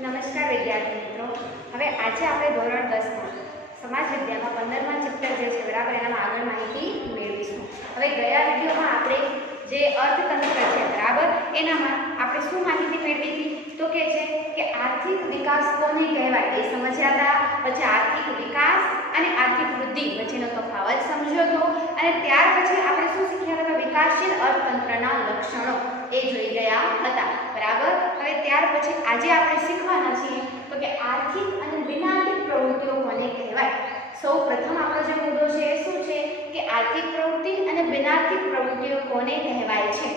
નમસ્કાર વિદ્યાર્થી મિત્રો, હવે આજે આપણે ધોરણ 10 માં સમાજ વિદ્યામાં 15મા ચેપ્ટર જે છે બરાબર એના આગળ માહિતી મેળવીશું। હવે ગયા વિડિયોમાં આપણે જે અર્થતંત્ર છે બરાબર એનામાં આપણે શું માહિતી મેળવી હતી તો કે છે કે આર્થિક વિકાસ કોને કહેવાય એ સમજ્યા હતા। પછી આર્થિક વિકાસ અને આર્થિક વૃદ્ધિ વચ્ચેનો તફાવત સમજ્યો હતો અને ત્યાર પછી આપણે શું શીખ્યા હતા વિકાસશીલ અર્થતંત્રના લક્ષણો એ જોઈ ગયા હતા બરાબર। હવે ત્યાર પછી આજે આપણે શીખવાના છીએ તો કે આર્થિક અને બિનઆર્થિક પ્રવૃત્તિઓ કોને કહેવાય। સૌપ્રથમ આપણો જે મુદ્દો છે એ શું છે કે આર્થિક પ્રવૃત્તિ અને બિનઆર્થિક પ્રવૃત્તિઓ કોને કહેવાય છે।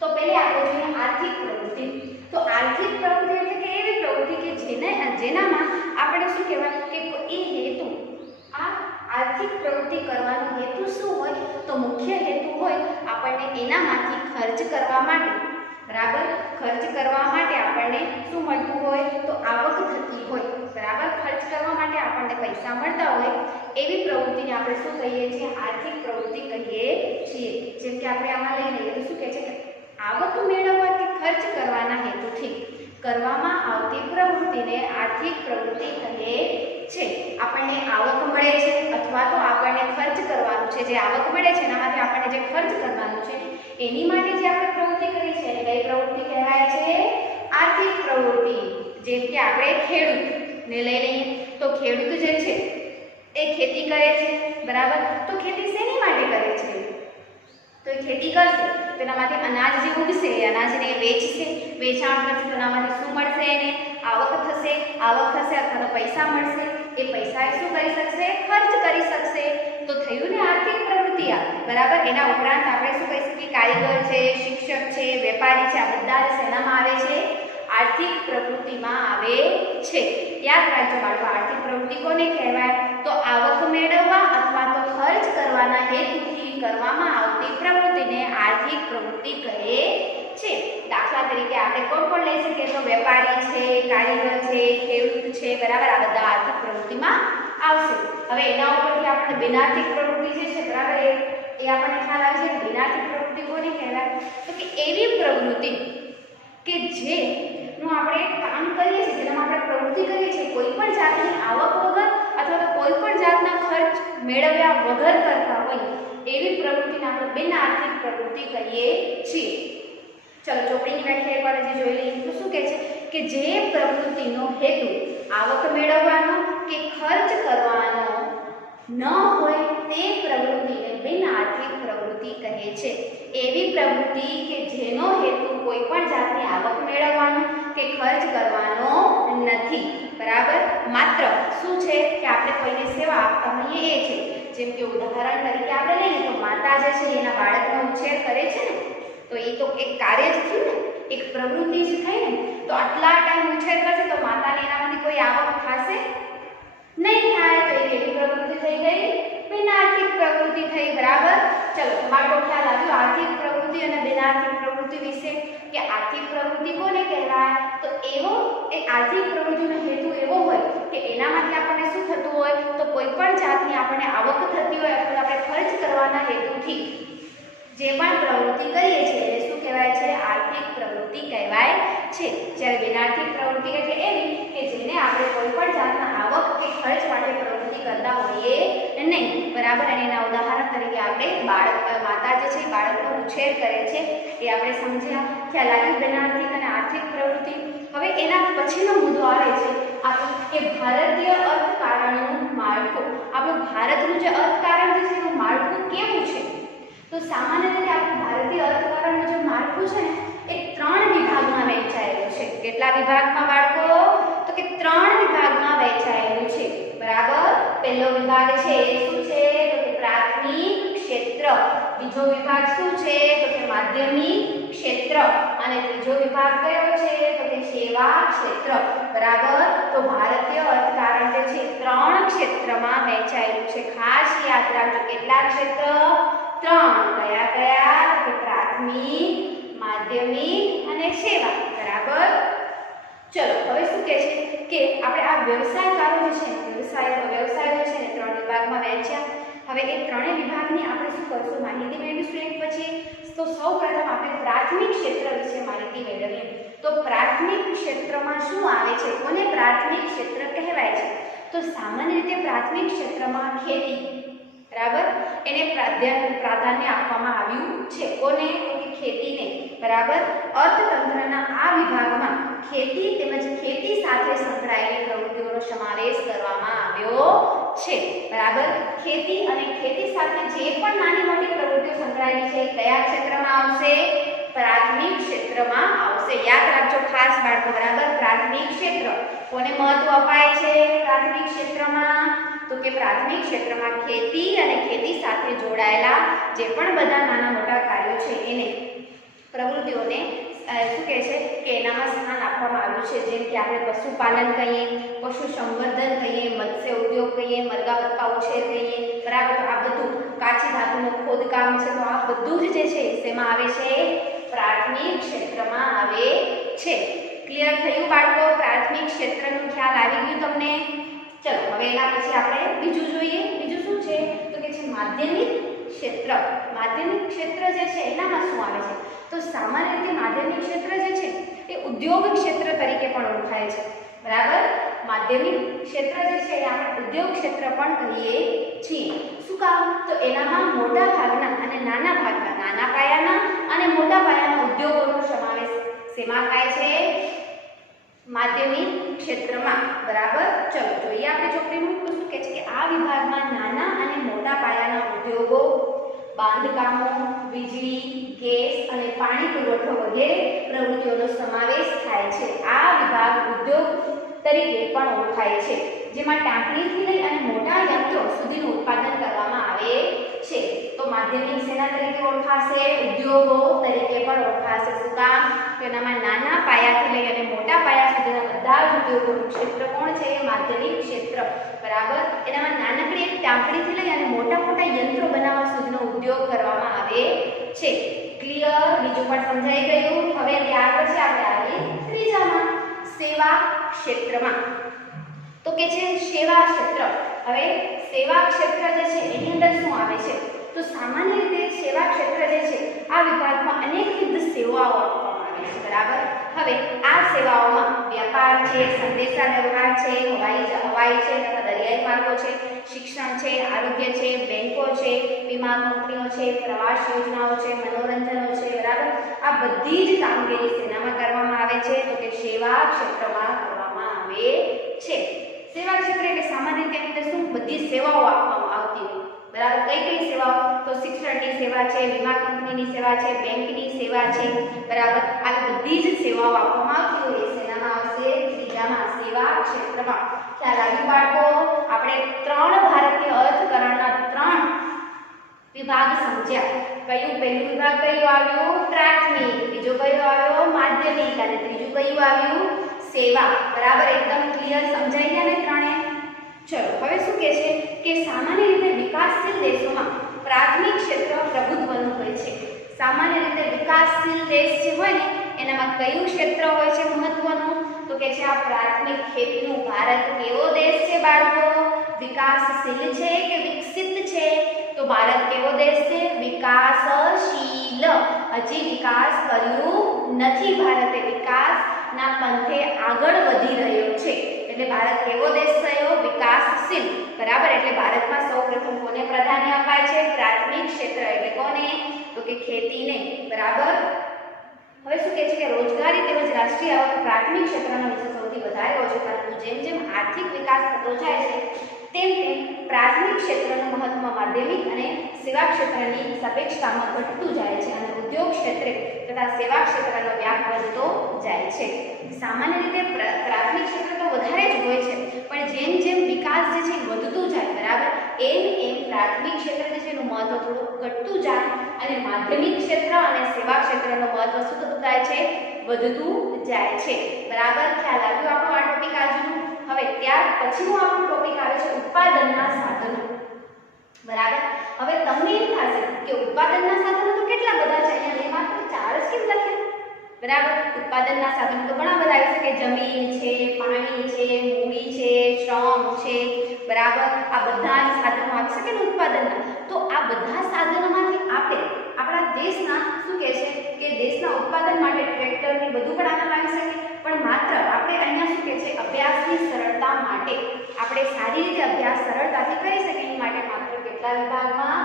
તો પહેલા આપણે જોઈએ આર્થિક પ્રવૃત્તિ। તો આર્થિક પ્રવૃત્તિ એટલે કે એવી પ્રવૃત્તિ કે જેનામાં આપણે શું કહેવાય કે એ હેતુ આ આર્થિક પ્રવૃત્તિ કરવાનો હેતુ શું હોય તો મુખ્ય હેતુ હોય આપણને એનામાંથી ખર્ચ કરવા માટે બરાબર। ખર્ચ કરવા માટે આપણને શું મળતું હોય તો આવક થતી હોય બરાબર। ખર્ચ કરવા માટે આપણને પૈસા મળતા હોય એવી પ્રવૃત્તિને આપણે શું કહીએ છીએ આર્થિક પ્રવૃત્તિ કહીએ છીએ। જેમ કે આપણે આમાં લઈ લઈએ તો શું કહે છે કે આવક મેળવવા કે ખર્ચ કરવાના હેતુથી કરવામાં આવતી પ્રવૃત્તિને આર્થિક પ્રવૃત્તિ કહે છે। આપણને આવક મળે છે અથવા તો આપણને ખર્ચ કરવાનું છે, જે આવક મળે છે એનામાંથી આપણને જે ખર્ચ કરવાનું છે એની માટે જે આપણે પ્રવૃત્તિ કરી છે એને કઈ પ્રવૃત્તિ કહેવાય છે આર્થિક પ્રવૃત્તિ। જેમ કે આપણે ખેડૂતને લઈ લઈએ તો ખેડૂત જે છે એ ખેતી કરે છે બરાબર। તો ખેતી શેની માટે કરે છે તો એ ખેતી કરશે તો એનામાંથી અનાજ જે ઉગશે એ અનાજને વેચશે, વેચાણ કરશે તો એનામાંથી શું મળશે એને આવક થશે અથવા તો પૈસા મળશે। એ પૈસા એ શું કરી શકશે ખર્ચ કરી શકશે તો થયું ને આર્થિક પ્રવૃત્તિ આ બરાબર। એના ઉપરાંત આપણે શું કહી શકીએ કારીગર છે, શિક્ષક છે, વેપારી છે, આ બધા શેનામાં આવે છે આર્થિક પ્રવૃત્તિમાં આવે છે। યાદ રાખજો બાળકો આર્થિક પ્રવૃત્તિ કોને કહેવાય તો આવક મેળવવા અથવા તો ખર્ચ કરવાના હેતુથી કરવામાં આવતી પ્રવૃત્તિને આર્થિક પ્રવૃત્તિ કહે છે। દાખલા તરીકે આપણે કોણ લઈ શકીએ તો વેપારી છે, કારીગર છે, ખેડૂત છે બરાબર। આ બધા આર્થિક પ્રવૃત્તિમાં આવશે। હવે એના ઉપરથી આપણે બિનઆર્થિક પ્રવૃત્તિ જે છે બરાબર એ આપણને ખ્યાલ આવે છે બિનઆર્થિક પ્રવૃત્તિ કોને કહેવાય તો કે એવી પ્રવૃત્તિ કે જેનું આપણે કામ કરીએ છીએ જેનામાં આપણે પ્રવૃત્તિ કરીએ છીએ કોઈ પણ જાતની આવક વગર અથવા તો કોઈ પણ જાતના ખર્ચ મેળવ્યા વગર કરતા હોય એવી પ્રવૃત્તિને આપણે બિનઆર્થિક પ્રવૃત્તિ કહીએ છીએ। ચલો ચોપડીની વ્યાખ્યા એકવાર હજી જોઈ લઈએ તો શું કહે છે કે જે પ્રવૃત્તિનો હેતુ આવક મેળવવાનો કે ખર્ચ કરવાનો ન હોય તે પ્રવૃત્તિને બિનઆર્થિક પ્રવૃત્તિ કહે છે। એવી પ્રવૃત્તિ કે જેનો હેતુ કોઈ પણ જાતની આવક મેળવવાનો કે ખર્ચ કરવાનો નથી બરાબર। માત્ર શું છે કે આપણે કોઈને સેવા આપતા હોઈએ એ છે। જેમ કે ઉદાહરણ તરીકે આપણે લઈએ તો માતા જે છે એના બાળકનો ઉછેર કરે છે ને તો એ તો એક કાર્ય જ થયું ને, એક પ્રવૃત્તિ જ થઈ ને। તો આટલા ટાઈમ ઉછેર કરશે તો માતાને એનામાંથી કોઈ આવક થશે નહીં થાય તો એ કેવી પ્રવૃત્તિ થઈ ગઈ બિનઆર્થિક પ્રવૃત્તિ થઈ બરાબર। ચલો બાળકો ખ્યાલ આવ્યો આર્થિક પ્રવૃત્તિ અને બિનઆર્થિક પ્રવૃત્તિ વિશે કે આર્થિક પ્રવૃત્તિ કોને કહેવાય તો એવો એ આર્થિક પ્રવૃત્તિનો હેતુ એવો હોય કે એનામાંથી આપણને શું થતું હોય તો કોઈ પણ જાતની આપણને આવક થતી હોય અથવા આપણે ખર્ચ કરવાના હેતુથી જે પણ પ્રવૃત્તિ કરીએ છીએ એને શું કહેવાય છે આર્થિક પ્રવૃત્તિ કહેવાય છે। જ્યારે બિનઆર્થિક પ્રવૃત્તિ એટલે એવી કે જેને આપણે કોઈ પણ જાતના આવક કે ખર્ચ માટે પ્રવૃત્તિ કરતા હોઈએ નહીં બરાબર। અને એના ઉદાહરણ તરીકે આપણે માતા જે છે બાળકનો ઉછેર કરે છે એ આપણે સમજ્યા। ખ્યાલ આવ્યો બિનઆર્થિક અને આર્થિક પ્રવૃત્તિ। હવે એના પછીનો મુદ્દો આવે છે આપણું કે ભારતીય અર્થકારણનું માળખું। આપણું ભારતનું જે અર્થકારણ છે એનું માળખું કેવું છે તો સામાન્ય રીતે આપણું ભારતીય અર્થકારણનું જે માળખું છે ને એ 3 વિભાગમાં વહેંચાયેલું છે। કેટલા વિભાગમાં બાળકો તો કે 3 વિભાગમાં વહેંચાયેલું છે બરાબર। પહેલો વિભાગ છે એ શું છે તો કે પ્રાથમિક ક્ષેત્ર, બીજો વિભાગ શું છે તો કે માધ્યમિક ક્ષેત્ર અને ત્રીજો વિભાગ કયો છે તો કે સેવા ક્ષેત્ર બરાબર। તો ભારતીય અર્થકારણ જે છે 3 ક્ષેત્રમાં વહેંચાયેલું છે। ખાસ યાદ રાખજો કેટલા ક્ષેત્ર 3 કયા કયા તો પ્રાથમિક, માધ્યમિક અને સેવા બરાબર। ચલો હવે શું કહે છે કે આપણે આ વ્યવસાયકારો જે છે વ્યવસાયો છે ને 3 વિભાગમાં વહેંચ્યા। હવે એ 3 વિભાગની આપણે શું કરશું માહિતી મેળવીશું એક પછી। તો સૌપ્રથમ આપણે પ્રાથમિક ક્ષેત્ર વિશે માહિતી મેળવીએ તો પ્રાથમિક ક્ષેત્રમાં વિભાગમાં શું આવે છે, કોને પ્રાથમિક ક્ષેત્ર કહેવાય છે? તો સામાન્ય રીતે પ્રાથમિક ક્ષેત્રમાં ખેતી, બરાબર, એને પ્રાધાન્ય આપવામાં આવ્યું છે. કોને? કે ખેતીને, બરાબર. અર્થતંત્રના આ વિભાગમાં ખેતી તેમજ ખેતી સાથે સંકળાયેલી પ્રવૃત્તિઓનો સમાવેશ કરવામાં આવ્યો છે, બરાબર. ખેતી અને ખેતી સાથે જે પણ નાની મોટી પ્રવૃત્તિઓ સંકળાયેલી છે કયા ક્ષેત્રમાં આવશે? પ્રાથમિક ક્ષેત્રમાં આવશે. યાદ રાખજો ખાસ બાળકો, બરાબર. પ્રાથમિક ક્ષેત્ર કોને મહત્વ અપાય છે પ્રાથમિક ક્ષેત્રમાં? તો કે પ્રાથમિક ક્ષેત્રમાં ખેતી અને ખેતી સાથે જોડાયેલા જે પણ બધા નાના મોટા કાર્યો છે એને, પ્રવૃત્તિઓને શું કહે છે કે એનામાં સ્થાન આપવામાં આવ્યું છે. જેમ કે આપણે પશુપાલન કહીએ, પશુ સંવર્ધન કહીએ, મત્સ્ય ઉદ્યોગ કહીએ, મરઘા બતકા ઉછેર કહીએ, બરાબર. તો આ બધું કાચી ધાતુનું ખોદકામ છે, તો આ બધું જ જે છે શેમાં આવે છે? પ્રાથમિક ક્ષેત્રમાં આવે છે. ક્લિયર થયું બાળકો? પ્રાથમિક ક્ષેત્રનો ખ્યાલ આવી ગયું તમને? ચલો હવે એના પછી આપણે બીજું જોઈએ. બીજું શું છે? તો કે છે માધ્યમિક ક્ષેત્ર. માધ્યમિક ક્ષેત્ર જે છે એનામાં શું આવે છે? તો સામાન્ય રીતે માધ્યમિક ક્ષેત્ર જે છે એ ઉદ્યોગ ક્ષેત્ર તરીકે પણ ઓળખાય છે, બરાબર. માધ્યમિક ક્ષેત્ર જે છે એ આપણે ઉદ્યોગ ક્ષેત્ર પણ કહીએ છીએ. શું કામ? તો એનામાં મોટા ભાગના અને નાના ભાગના, નાના પાયાના અને મોટા પાયાના ઉદ્યોગોનો સમાવેશ શેમાં થાય છે? માધ્યમિક ક્ષેત્રમાં, બરાબર. ચલો જોઈએ આપણે ચોપડીનું. તો શું કહે છે કે આ વિભાગમાં નાના અને મોટા પાયાના ઉદ્યોગો, બાંધકામો, વીજળી, ગેસ અને પાણી પુરવઠો વગેરે પ્રવૃત્તિઓનો સમાવેશ થાય છે. આ વિભાગ ઉદ્યોગ તરીકે પણ ઓળખાય છે, જેમાં ટાંકણીથી લઈ અને મોટા યંત્રો સુધીનું ઉત્પાદન કરવામાં આવે છે. તો માધ્યમિક સેના તરીકે ઓળખાશે? ઉદ્યોગો તરીકે પણ ઓળખાશે. શું કામ? તો એનામાં નાના પાયાથી લઈ અને મોટા પાયા સુધીના બધા જ ઉદ્યોગોનું ક્ષેત્ર કોણ છે? માધ્યમિક ક્ષેત્ર, બરાબર. એનામાં નાનકડી એક ટાંકણીથી લઈ અને મોટા મોટા યંત્રો બનાવવા સુધીનો ઉદ્યોગ કરવામાં આવે છે. ક્લિયર? બીજું પણ સમજાઈ ગયું? હવે ત્યાર પછી આપણે આવીએ ત્રીજામાં, સેવા ક્ષેત્રમાં. તો કે છે સેવા ક્ષેત્ર. હવે સેવા ક્ષેત્ર જે છે એની અંદર શું આવે છે? તો સામાન્ય રીતે સેવા ક્ષેત્ર જે છે આ વિભાગમાં અનેકવિધ સેવાઓ આપવામાં આવે છે, બરાબર. હવે આ સેવાઓમાં વ્યાપાર છે, સંદેશા વ્યવહાર છે, હવાઈ છે તથા દરિયાઈ માર્ગો છે, શિક્ષણ છે, આરોગ્ય છે, બેંકો છે, વીમા કંપનીઓ છે, પ્રવાસ યોજનાઓ છે, મનોરંજનો છે, બરાબર. આ બધી જ કામગીરી સેનામાં કરવામાં આવે છે. તો કે સેવા ક્ષેત્રમાં કરવામાં આવે છે. સેવા ક્ષેત્ર એટલે સામાન્ય રીતે એની અંદર શું? બધી સેવાઓ આપવામાં આવતી હોય, બરાબર. કઈ કઈ સેવાઓ? તો શિક્ષણની સેવા છે, વીમા કંપનીની સેવા છે, બેંકની સેવા છે, બરાબર. આ બધી જ સેવાઓ આપવામાં આવતી હોય સેનામાં આવશે ત્રીજામાં, સેવા ક્ષેત્રમાં. ખ્યાલ આવ્યું બાળકો? આપણે 3 ભારતીય અર્થકરણના 3 વિભાગ સમજ્યા. કયું? પહેલું વિભાગ કયું આવ્યું? પ્રાથમિક. બીજો કયો આવ્યો? માધ્યમિક. અને ત્રીજું કયું આવ્યું? સેવા. બરાબર. એકદમ ક્લિયર સમજાઈ ગયા ને ત્રણે? ચલો હવે શું કહે છે કે સામાન્ય રીતે વિકાસશીલ દેશોમાં પ્રાથમિક ક્ષેત્ર પ્રભુત્વનું હોય છે. સામાન્ય રીતે વિકાસશીલ દેશ જે હોય ને એનામાં કયું ક્ષેત્ર હોય છે મહત્વનું? તો કે છે આ પ્રાથમિક ખેતીનું. ભારત કેવો દેશ છે બાળકો? વિકાસશીલ છે કે વિકસિત છે? તો ભારત કેવો દેશ છે? વિકાસશીલ. હજી વિકાસ કર્યું નથી. ભારતે વિકાસના પંથે આગળ વધી રહ્યો છે. એટલે ભારત કેવો દેશ થયો? વિકાસશીલ, બરાબર. એટલે ભારતમાં સૌપ્રથમ કોને પ્રાધાન્ય અપાય છે? પ્રાથમિક ક્ષેત્ર. એટલે કોને? તો કે ખેતીને, બરાબર. હવે શું કહે છે કે રોજગારી તેમજ રાષ્ટ્રીય આવક પ્રાથમિક ક્ષેત્રનો વિશે સૌથી વધારે હોય છે, પરંતુ જેમ જેમ આર્થિક વિકાસ થતો જાય છે તેમ તેમ પ્રાથમિક ક્ષેત્રનું મહત્વ માધ્યમિક અને સેવા ક્ષેત્રની સાપેક્ષતામાં ઘટતું જાય છે અને ઉદ્યોગ ક્ષેત્રે તથા સેવા ક્ષેત્રનો વ્યાપ વધતો જાય છે. સામાન્ય રીતે પ્રાથમિક ક્ષેત્ર તો વધારે જ હોય છે, પણ જેમ જેમ વિકાસ જે છે વધતું જાય, બરાબર, એમ એમ પ્રાથમિક ક્ષેત્ર જે છે એનું મહત્વ થોડું ઘટતું જાય અને માધ્યમિક ક્ષેત્ર અને સેવા ક્ષેત્રનું મહત્વ શું થતું જાય છે? વધતું જાય છે, બરાબર. ખ્યાલ આવ્યો આપણો આ ટોપિક આજનો? હવે ત્યાર પછીનો આપણો ટોપિક આવે છે ઉત્પાદનના સાધનો, બરાબર. હવે તમને એમ થશે કે ઉત્પાદનના સાધનો તો કેટલા બધા છે, અહીંયા માત્ર 4 જ કેમ લખ્યા? બરાબર. ઉત્પાદનના સાધનો તો ઘણા બધા આવી શકે, જમીન છે, પાણી છે, મૂડી છે, શ્રમ છે, બરાબર. આ બધા જ સાધનો આવી શકે ને ઉત્પાદનના. તો આ બધા સાધનોમાંથી આપણે આપણા દેશના શું કહે છે કે દેશના ઉત્પાદન માટે ટ્રેક્ટર ને બધું પણ આમાં આવી શકે, પણ માત્ર આપણે અભ્યાસની સરળતા માટે આપણે સારી રીતે અભ્યાસ સરળતાથી કરી શકીએ એ માટે માત્ર કેટલા વિભાગમાં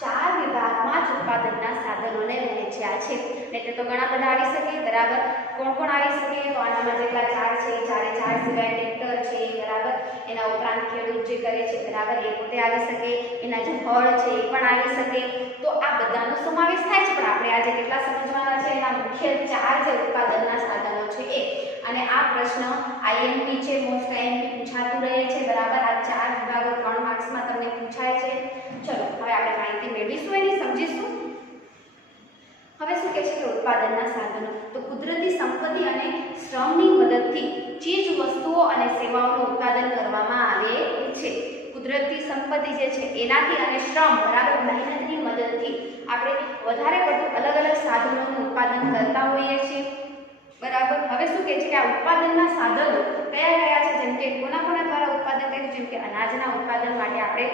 4 વિભાગમાં જ ઉત્પાદનના સાધનોને વહેંચ્યા છે. એટલે તો ઘણા બધા આવી શકે બરાબર. કોણ કોણ આવી શકે? તો આનામાં જેટલા 4 છે, 4 સિવાય ટ્રેક્ટર છે બરાબર, એના ઉપરાંત ખેડૂત જે કરે છે બરાબર એ પોતે આવી શકે, એના જે હળ છે એ પણ આવી શકે. તો આ બધાનો સમાવેશ થાય છે, પણ આપણે આજે કેટલા સમજવાના છે? એના મુખ્ય 4 જે ઉત્પાદનના સાધનો છે એ. અને આ પ્રશ્ન આઈએમપી છે, મોસ્ટ આઈએમપી પૂછાતું રહે છે બરાબર. આ 4 વિભાગો 3 માર્ક્સમાં તમને પૂછાય છે. ચલો હવે આપણે માહિતી મેળવીશું, એની સમજીશું. હવે શું કહે છે કે ઉત્પાદનના સાધનો તો કુદરતી સંપત્તિ અને શ્રમની મદદથી ચીજ વસ્તુઓ અને સેવાઓનું ઉત્પાદન કરવામાં આવે છે. કુદરતી સંપત્તિ જે છે એનાથી અને શ્રમ બરાબર મહેનતની મદદથી આપણે વધારે પડતું અલગ અલગ સાધનોનું ઉત્પાદન કરતા હોઈએ છીએ બરાબર. હવે શું કહે છે કે આ ઉત્પાદનના સાધનો કયા કયા છે? જેમ કે કોના દ્વારા ઉત્પાદન કર્યું? જેમ કે અનાજના ઉત્પાદન માટે આપણે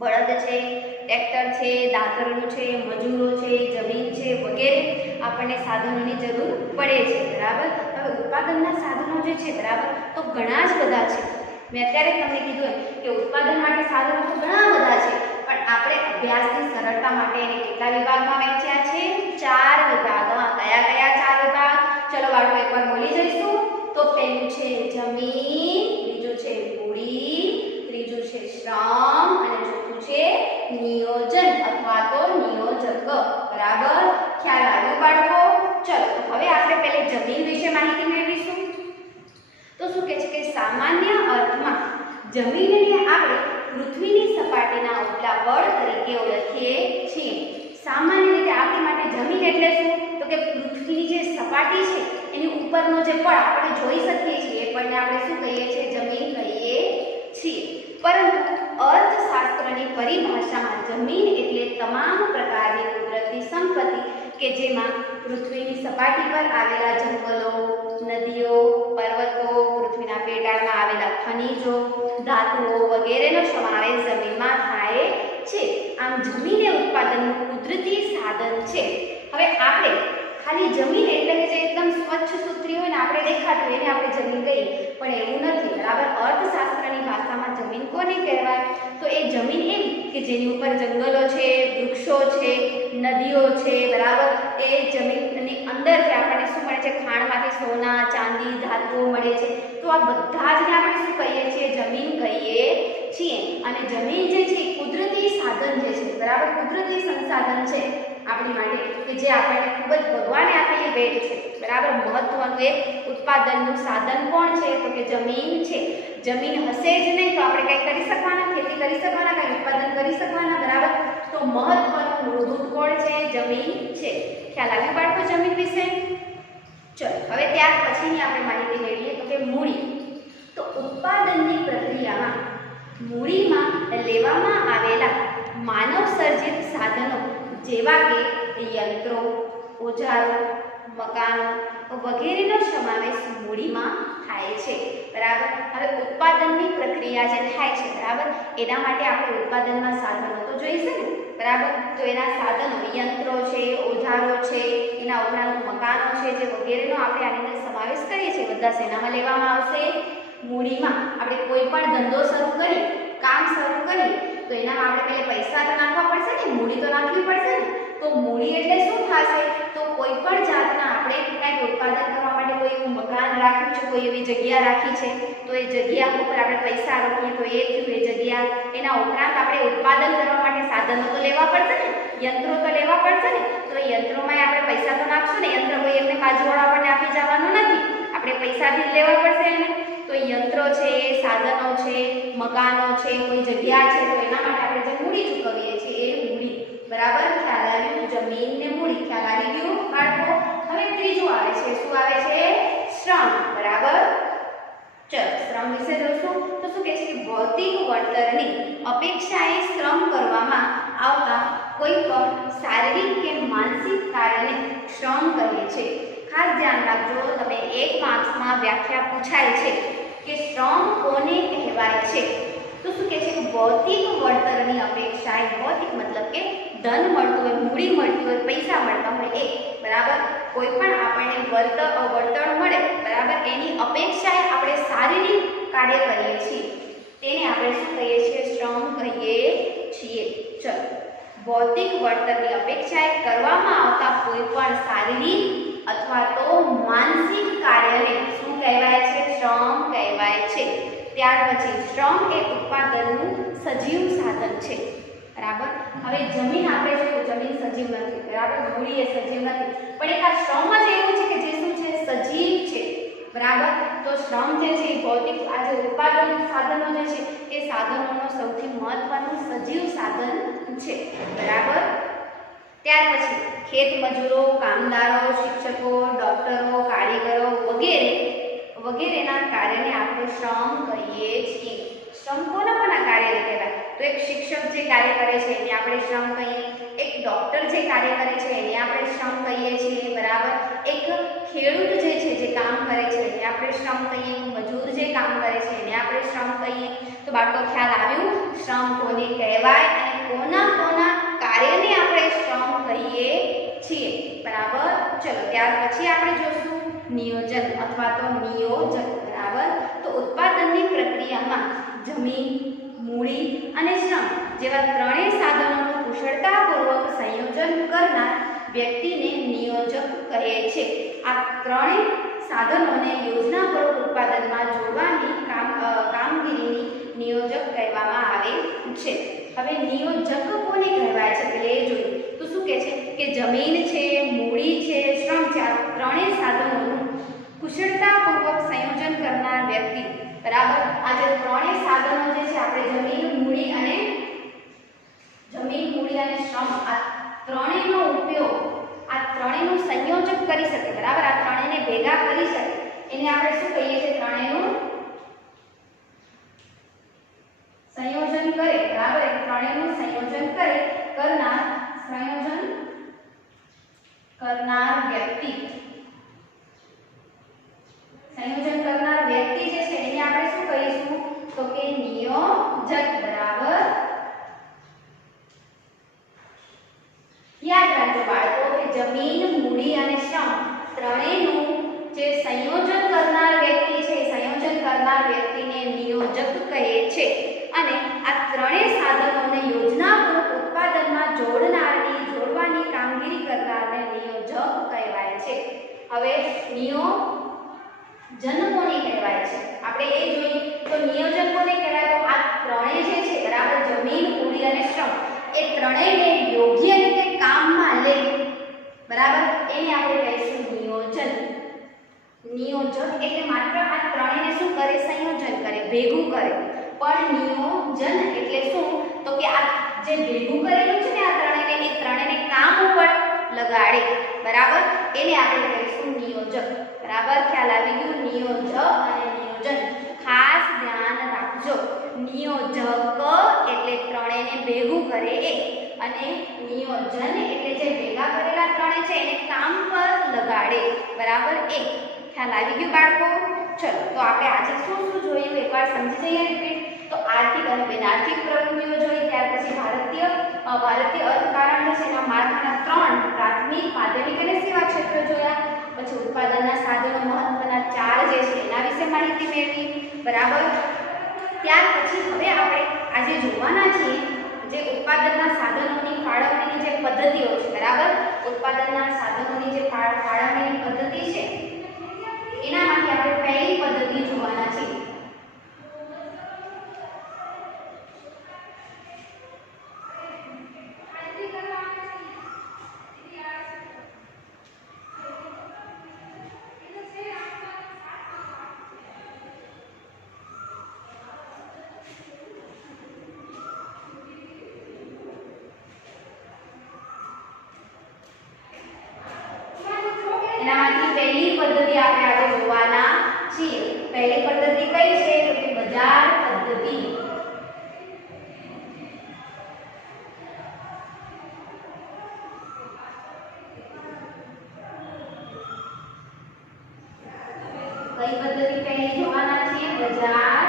બળદ છે, ટ્રેક્ટર છે, દાતરડું છે, મજૂરો છે, જમીન છે વગેરે આપણને સાધનોની જરૂર પડે છે બરાબર. હવે ઉત્પાદનના સાધનો જે છે બરાબર તો ઘણા જ બધા છે. મેં અત્યારે તમને કીધું કે ઉત્પાદન માટે સાધનો તો ઘણા બધા છે, પણ આપણે અભ્યાસની સરળતા માટે એને કેટલા વિભાગમાં વહેંચ્યા છે? 4 વિભાગમાં. કયા કયા 4 વિભાગ? ચલો બાળકો એકવાર બોલી જઈશું. તો પહેલું છે જમીન, બીજું છે મૂડી, ત્રીજું છે શ્રમ અને ચોથું છે નિયોજન અથવા તો નિયોજક બરાબર. ખ્યાલ આવ્યો બાળકો? ચલો હવે આપણે પહેલે જમીન વિશે માહિતી મેળવીશું. તો શું કહે છે કે સામાન્ય અર્થમાં જમીનને આપણે પૃથ્વીની સપાટીના ઉપલા બળ તરીકે ઓળખીએ છીએ. સામાન્ય રીતે આપણી માટે જમીન એટલે શું? તો કે પૃથ્વીની જે સપાટી છે એની ઉપરનો જે પડ આપણે જોઈ શકીએ છીએ એ પડને આપણે શું કહીએ છીએ? જમીન કહીએ છીએ. પરંતુ અર્થશાસ્ત્રની પરિભાષામાં જમીન એટલે તમામ પ્રકારની કુદરતી સંપત્તિ કે જેમાં પૃથ્વીની સપાટી પર આવેલા જંગલો, નદીઓ, પર્વતો, પૃથ્વીના પેટાળમાં આવેલા ખનિજો, ધાતુઓ વગેરેનો સમાવેશ જમીનમાં થાય છે. આમ જમીન એ ઉત્પાદનનું કુદરતી સાધન છે. હવે આપણે ખાલી જમીન એટલે કે જે એકદમ સ્વચ્છ સુથરી હોય ને આપણે દેખાતું હોય એને આપણે જમીન કહીએ, પણ એવું નથી બરાબર. અર્થશાસ્ત્રની ભાષામાં જમીન કોને કહેવાય? તો એ જમીન એવી કે જેની ઉપર જંગલો છે, વૃક્ષો છે, નદીઓ છે બરાબર. એ જમીનની અંદરથી આપણને શું મળે છે? ખાણમાંથી સોના, ચાંદી, ધાતુઓ મળે છે. તો આ બધા જને આપણે શું કહીએ છીએ? જમીન કહીએ છીએ. અને જમીન જે છે કુદરતી સાધન જે છે બરાબર, કુદરતી સંસાધન છે આપણી માટે કે જે આપણને ખૂબ જ ભગવાને આપેલી ભેટ છે બરાબર. મહત્વનું એક ઉત્પાદનનું સાધન કોણ છે? તો કે જમીન છે. જમીન હશે જ નહીં તો આપણે કંઈ કરી શકવાના? ખેતી કરી શકવાના? કંઈ ઉત્પાદન કરી શકવાના બરાબર. તો મહત્વનું મૂળભૂત કોણ છે? જમીન છે. ખ્યાલ આવ્યો બાળકો જમીન વિશે? ચલો હવે ત્યાર પછીની આપણે માહિતી મેળવીએ તો કે મૂડી. તો ઉત્પાદનની પ્રક્રિયામાં મૂડીમાં લેવામાં આવેલા માનવ સર્જિત સાધનો જેવા કે યંત્રો, ઓજારો, મકાનો વગેરેનો સમાવેશ મૂડીમાં થાય છે બરાબર. હવે ઉત્પાદનની પ્રક્રિયા જે થાય છે બરાબર એના માટે આપણે ઉત્પાદનના સાધનો તો જોઈશે ને બરાબર. તો એના સાધનો યંત્રો છે, ઓજારો છે, એના ઉપરાંત મકાનો છે જે વગેરેનો આપણે આની અંદર સમાવેશ કરીએ છીએ. બધા શેનામાં લેવામાં આવશે? મૂડીમાં. આપણે કોઈ પણ ધંધો શરૂ કરીએ, કામ શરૂ કરીએ તો એનામાં આપણે પહેલે પૈસા તો નાખવા પડશે ને, મૂડી તો નાખવી પડશે ને. તો મૂડી એટલે શું થશે? તો કોઈ પણ જાતના આપણે કંઈક ઉત્પાદન કરવા માટે કોઈ એવું મકાન રાખ્યું છે, કોઈ એવી જગ્યા રાખી છે તો એ જગ્યા ઉપર આપણે પૈસા રોકીએ તો એ થયું એ જગ્યા. એના ઉપરાંત આપણે ઉત્પાદન કરવા માટે સાધનો તો લેવા પડશે ને, યંત્રો તો લેવા પડશે ને. તો એ યંત્રોમાં આપણે પૈસા તો નાખશું ને. યંત્ર કોઈ એમને બાજુવાળા આપણને આપી જવાનું નથી, આપણે પૈસાથી જ લેવા પડશે એને. તો યંત્રો છે, સાધનો છે, મકાનો છે, કોઈ જગ્યા છે તો એના માટે આપણે જે મૂડી ચૂકવીએ છીએ એ મૂડી બરાબર. ખ્યાલ આવ્યું? જમીન ને મૂડી ખ્યાલ આવી ગયું બાળકો? હવે ત્રીજું આવે છે. શું આવે છે? શ્રમ બરાબર. ચલો શ્રમ વિશે જોશું. તો શું કહે છે કે ભૌતિક વળતરની અપેક્ષાએ શ્રમ કરવામાં આવતા કોઈ પણ શારીરિક કે માનસિક કાર્યને શ્રમ કહે છે. ખાસ ધ્યાન રાખજો, તમે 1 માર્ક્સમાં વ્યાખ્યા પૂછાય છે કે શ્રમ કોને કહેવાય છે. तो શું કહે છે કે ભૌતિક વળતરની અપેક્ષાએ, ભૌતિક મતલબ કે ધન મળતું હોય, મૂડી મળતી હોય, પૈસા મળતા હોય એ, બરાબર, કોઈ પણ આપણને વળતર મળે, બરાબર, એની અપેક્ષાએ આપણે શારીરિક કાર્ય કરીએ છીએ તેને આપણે શું કહીએ છીએ? શ્રમ કહીએ છીએ. ચલો, ભૌતિક વળતરની અપેક્ષાએ કરવામાં આવતા કોઈ પણ શારીરિક અથવા તો માનસિક કાર્યને શું કહેવાય છે? શ્રમ કહેવાય છે. ત્યાર પછી શ્રમ એ ઉત્પાદનનું સજીવ સાધન છે, બરાબર. હવે જમીન આપણે જોઈએ તો જમીન સજીવ નથી, બરાબર, મૂડી એ સજીવ નથી, પણ એક આ શ્રમ જ એવું છે કે જે શું છે? સજીવ છે, બરાબર. તો શ્રમ જે છે એ ભૌતિક આ જે ઉત્પાદન સાધનો જે છે એ સાધનોનો સૌથી મહત્વનું સજીવ સાધન છે, બરાબર. ત્યાર પછી ખેત મજૂરો, કામદારો, શિક્ષકો, ડોક્ટરો, કારીગરો વગેરેના કાર્યને આપણે શ્રમ કહીએ છીએ. શ્રમ કોના કાર્યને કહેવાય? તો એક શિક્ષક જે કાર્ય કરે છે એને આપણે શ્રમ કહીએ, એક ડોક્ટર જે કાર્ય કરે છે એને આપણે શ્રમ કહીએ છીએ, બરાબર. એક ખેડૂત જે છે જે કામ કરે છે એને આપણે શ્રમ કહીએ, મજૂર જે કામ કરે છે એને આપણે શ્રમ કહીએ. તો બાળકો ખ્યાલ આવ્યું શ્રમ કોને કહેવાય અને કોના કાર્યને આપણે શ્રમ કહીએ છીએ, બરાબર. ચલો, ત્યાર પછી આપણે જોશું નિયોજન અથવા તો નિયોજક, બરાબર. તો ઉત્પાદનની પ્રક્રિયામાં જમીન, મૂડી અને શ્રમ જેવા ત્રણેય સાધનોનું કુશળતાપૂર્વક સંયોજન કરનાર વ્યક્તિને નિયોજક કહે છે. આ ત્રણેય સાધનોને યોજનાપૂર્વક ઉત્પાદનમાં જોડવાની કામગીરીની નિયોજક કહેવામાં આવે છે. હવે નિયોજક કોને કહેવાય છે એટલે એ જોઈએ તો શું કહે છે કે જમીન છે, મૂડી છે, શ્રમ છે, આ ત્રણેય સાધનોનું કુશળતાપૂર્વક સંયોજન કરનાર વ્યક્તિ, બરાબર. આ જે ત્રણેય સાધનો જે છે આપણે જમીન, મૂડી અને શ્રમ, આ ત્રણેયનો ઉપયોગ, આ ત્રણેયનું સંયોજક કરી શકે, બરાબર, આ ત્રણેયને ભેગા કરી શકે એને આપણે શું કહીએ છીએ? ત્રણેયનું સંયોજન કરે, બરાબર, ત્રણેયનું સંયોજન કરનાર વ્યક્તિ જે છે એને આપણે શું કહીશું? તો કે નિયોજક, બરાબર. યાદ રાખજો બાળકો કે જમીન, મૂડી અને શ્રમ ત્રણેયનું જે સંયોજન કરનાર વ્યક્તિ છે, સંયોજન કરનાર વ્યક્તિને નિયોજક કહે છે. અને આ ત્રણેય સાધનોને યોજનાપૂર્વક ઉત્પાદનમાં જોડવાની કામગીરી કરનારને નિયોજક કહેવાય છે. હવે નિયોજન કોને કહેવાય છે આપણે એ જોઈએ તો નિયોજન કોને કહેવાય? તો આ ત્રણેય જે છે, બરાબર, જમીન, મૂડી અને શ્રમ એ ત્રણેયને યોગ્ય રીતે કામમાં લે, બરાબર, એને આપણે કહીશું નિયોજન. નિયોજક એટલે માત્ર આ ત્રણેયને શું કરે? સંયોજન કરે, ભેગું કરે. પણ નિયોજન એટલે શું? તો કે આ જે ભેગું કરેલું છે ને આ ત્રણેયને કામ ઉપર લગાડે, બરાબર, એને આપણે કહીશું નિયોજક, બરાબર. ખ્યાલ આવી ગયું? નિયોજક અને નિયોજન ખાસ ધ્યાન રાખજો. નિયોજક એટલે ત્રણેયને ભેગું કરે એ, અને નિયોજન એટલે જે ભેગા કરેલા ત્રણેય છે એને કામ પર લગાડે, બરાબર, એ. ખ્યાલ આવી ગયું બાળકો? ચલો, તો આપણે આજે શું જોયું એકવાર સમજી જઈએ રિપીટ. તો આર્થિક અને બિનઆર્થિક પ્રવૃત્તિઓ જોઈ, ત્યાર પછી ભારતીય અર્થકારણ જે છે એના માળખાના 3 પ્રાથમિક, માધ્યમિક અને સેવા ક્ષેત્ર જોયા. પછી ઉત્પાદનના સાધનો મહત્વના 4 જે છે એના વિશે માહિતી મેળવી, બરાબર. ત્યાર પછી હવે આપણે આજે જોવાના છીએ જે ઉત્પાદનના સાધનોની ફાળવણીની જે પદ્ધતિઓ છે, બરાબર, ઉત્પાદનના સાધનોની જે ફાળવણીની પદ્ધતિ છે એનામાંથી આપણે પહેલી પદ્ધતિ જોવાના છીએ. એનામાંથી પહેલી પદ્ધતિ આપણે આજે જોવાના છીએ. પહેલી પદ્ધતિ કઈ છે? તો કે બજાર પદ્ધતિ. કઈ પદ્ધતિ પહેલી જોવાના છીએ? બજાર પદ્ધતિ. ત્યાર પછી આપણે જોઈએ બજાર વ્યવસ્થા. બજાર વ્યવસ્થા એટલે શું? તો કે બજાર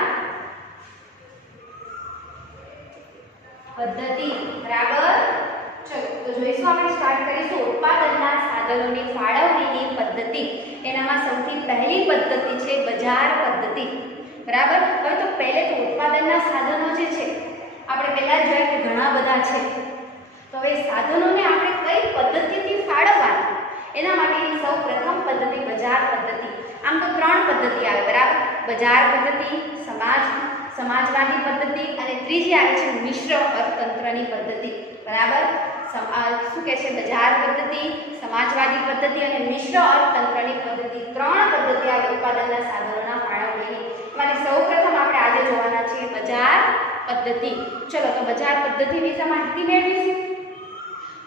પદ્ધતિ બરાબર. ચલો તો જોઈશું, આપણે સ્ટાર્ટ કરીશું ઉત્પાદનના સાધનોની ફાળવણીની પદ્ધતિ. એનામાં સૌથી પહેલી પદ્ધતિ છે બજાર પદ્ધતિ બરાબર. હવે તો પહેલે તો ઉત્પાદનના સાધનો જે છે આપણે પહેલા જોયા કે ઘણા બધા છે. તો હવે સાધનોને આપણે કઈ પદ્ધતિથી ફાળવવાના એના માટેની સૌ પ્રથમ પદ્ધતિ બજાર પદ્ધતિ. આમ તો ત્રણ પદ્ધતિ આવે બરાબર. બજાર પદ્ધતિ, સમાજવાદી પદ્ધતિ અને ત્રીજી આવે છે મિશ્ર અર્થતંત્રની પદ્ધતિ બરાબર. શું કહે છે, બજાર પદ્ધતિ, સમાજવાદી પદ્ધતિ અને મિશ્ર અર્થતંત્રની પદ્ધતિ. ત્રણ પદ્ધતિ આવે ઉત્પાદનના સાધનોના ફાળવણીની. એમાંથી સૌપ્રથમ આપણે આજે જોવાના છીએ બજાર પદ્ધતિ. ચલો તો બજાર પદ્ધતિ વિશે માહિતી મેળવીશું.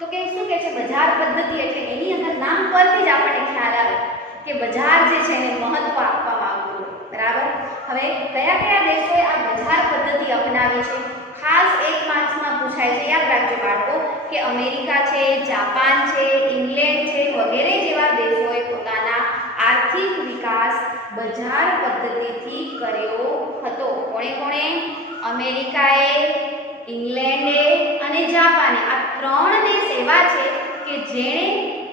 તો કે શું કહે છે, બજાર પદ્ધતિ એટલે એની અંદર નામ પરથી જ આપણને ખ્યાલ આવે કે બજાર જે છે એને મહત્વ આપવામાં આવતું બરાબર. હવે કયા કયા દેશોએ આ બજાર પદ્ધતિ અપનાવી છે? ખાસ એક માર્ક્સમાં પૂછાય છે, યાદ રાખજો બાળકો, કે અમેરિકા છે, જાપાન છે, ઇંગ્લેન્ડ છે વગેરે જેવા દેશોએ પોતાના આર્થિક વિકાસ બજાર પદ્ધતિથી કર્યો હતો. કોણે કોણે? અમેરિકાએ, ઇંગ્લેન્ડે અને જાપાને. આ ત્રણ દેશ એવા છે કે જેણે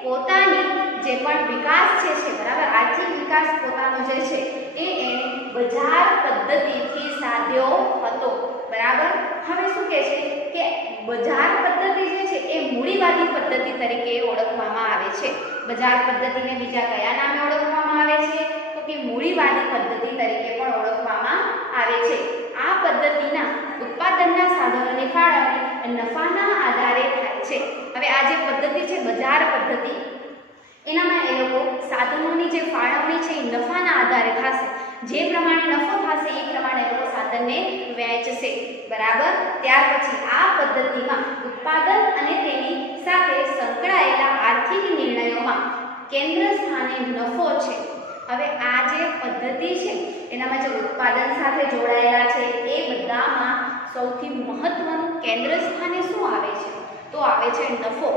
પોતાની જે પણ વિકાસ છે બરાબર, આર્થિક વિકાસ પોતાનો જે છે એ એણે બજાર પદ્ધતિથી સાધ્યો હતો બરાબર. હવે શું કહે છે કે બજાર પદ્ધતિ જે છે એ મૂડીવાદી પદ્ધતિ તરીકે ઓળખવામાં આવે છે. બજાર પદ્ધતિને બીજા કયા નામે ઓળખવામાં આવે છે? તો કે મૂડીવાદી પદ્ધતિ તરીકે પણ ઓળખવામાં આવે છે. આ પદ્ધતિના ઉત્પાદનના સાધનોની ફાળવણી નફાના આધારે થાય છે. હવે આ જે પદ્ધતિ છે બજાર પદ્ધતિ, એનામાં એ લોકો સાધનોની જે ફાળવણી છે એ નફાના આધારે થશે. જે પ્રમાણે નફો થશે એ પ્રમાણે એ લોકો સાધનને વેચશે બરાબર. ત્યાર પછી આ પદ્ધતિમાં ઉત્પાદન અને તેની સાથે સંકળાયેલા આર્થિક નિર્ણયોમાં કેન્દ્ર સ્થાને નફો છે. હવે આ જે પદ્ધતિ છે એનામાં જે ઉત્પાદન સાથે જોડાયેલા છે એ બધામાં સૌથી મહત્વનું કેન્દ્ર સ્થાને શું આવે છે? તો આવે છે નફો